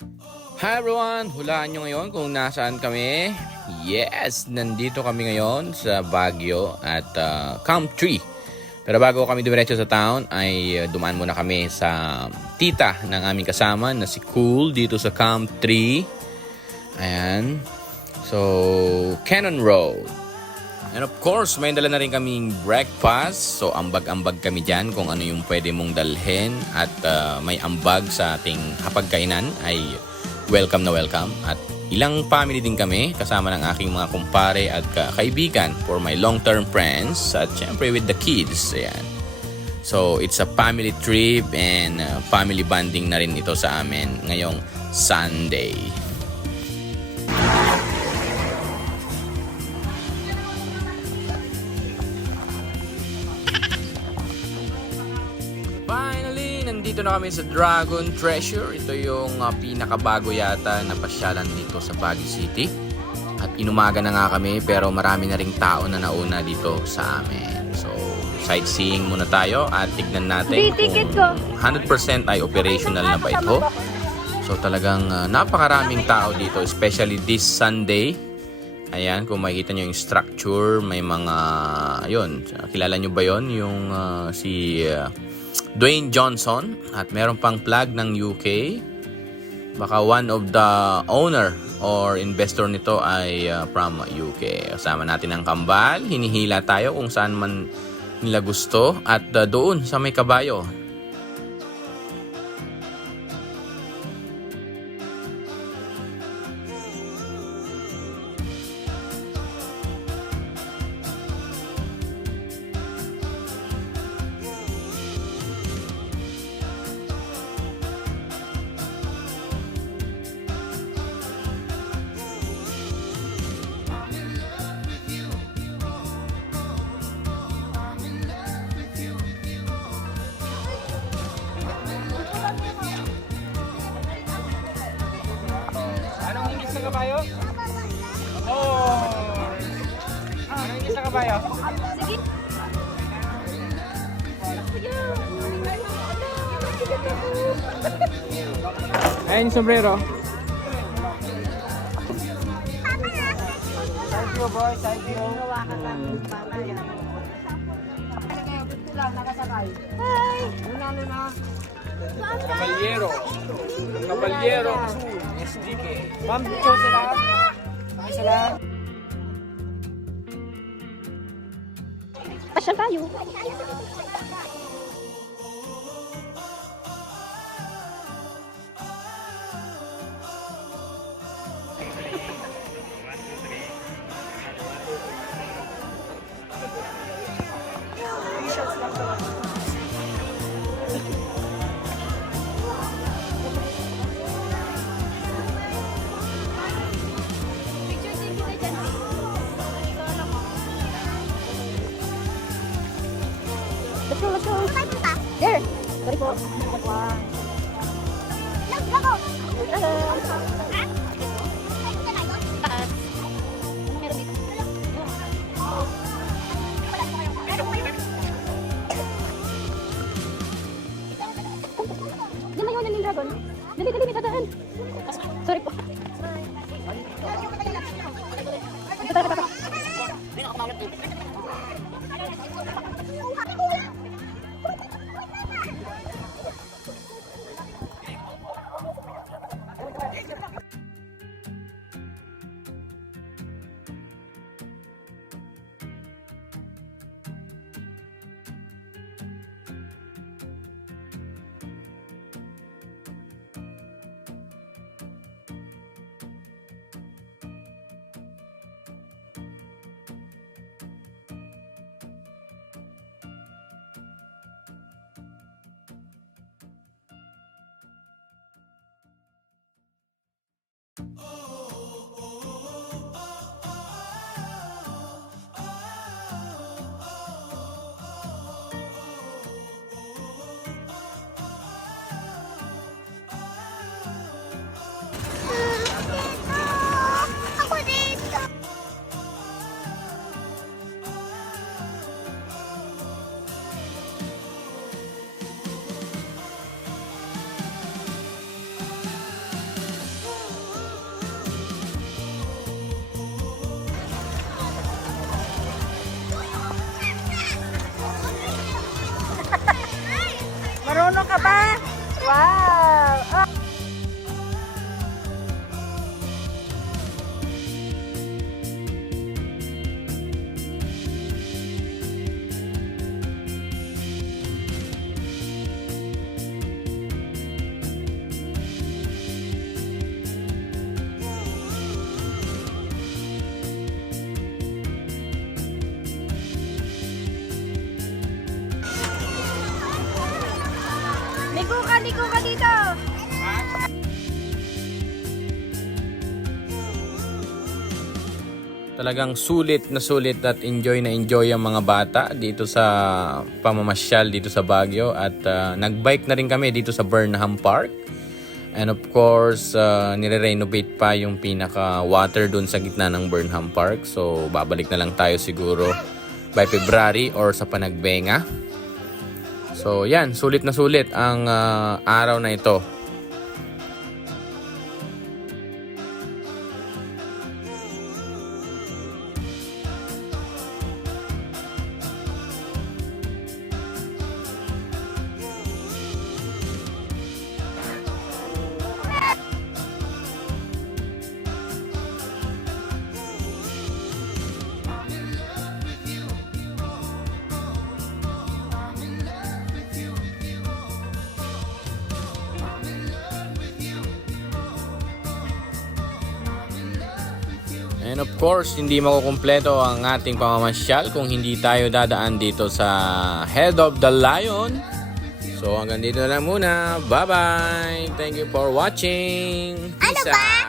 Hi everyone! Hulaan nyo ngayon kung nasaan kami. Yes! Nandito kami ngayon sa Baguio at Camp 3. Pero bago kami dumiretso sa town ay dumaan muna kami sa tita ng aming kasama na si Cool dito sa Camp 3. Ayan. So, Cannon Road. And of course, may dala na rin kaming breakfast. So, ambag-ambag kami dyan kung ano yung pwede mong dalhin. At may ambag sa ating hapagkainan ay welcome na welcome. At ilang family din kami kasama ng aking mga kumpare at kaibigan for my long-term friends. At syempre with the kids. Ayan. So, it's a family trip and family bonding na rin ito sa amin ngayong Sunday. Finally, nandito na kami sa Dragon Treasure. Ito yung pinakabago yata na pasyalan dito sa Baguio City. At inumaga na nga kami pero marami na ring tao na nauna dito sa amin. So, sightseeing muna tayo at tignan natin kung 100% ay operational na ba ito. So, talagang napakaraming tao dito, especially this Sunday. Ayan, kung makikita nyo yung structure, may mga, ayun, kilala nyo ba yon yung si Dwayne Johnson at meron pang flag ng UK. Baka one of the owner or investor nito ay from UK. Kasama natin ang kambal, hinihila tayo kung saan man nila gusto at doon sa may kabayo. Sa kabayo? Oh! Anong ingis sa kabayo? Sige. Ayan yung sombrero. Thank you boy, thank you. Gawa ka lang. Ito lang, nakasakay. Hi! Ano na? Caballero. Caballero Azul. SDK. Ma'am, picture sila. Bakit sila? Pasyal tayo. Let's go, let's go. There. Sorry po. Let's go. Taas. Ano meron dito? Yan na yun, yung dragon. Dali, dali, may dadaan. Sorry po. Ito, ito, ito. Talagang sulit at enjoy na enjoy ang mga bata dito sa pamamasyal dito sa Baguio. At nagbike na rin kami dito sa Burnham Park. And of course, nire-renovate pa yung pinaka-water dun sa gitna ng Burnham Park. So, babalik na lang tayo siguro by February or sa Panagbenga. So, yan. Sulit na sulit ang araw na ito. And of course, hindi makukumpleto ang ating pamamasyal kung hindi tayo dadaan dito sa Head of the Lion. So hanggang dito na lang muna. Bye-bye! Thank you for watching! Peace out!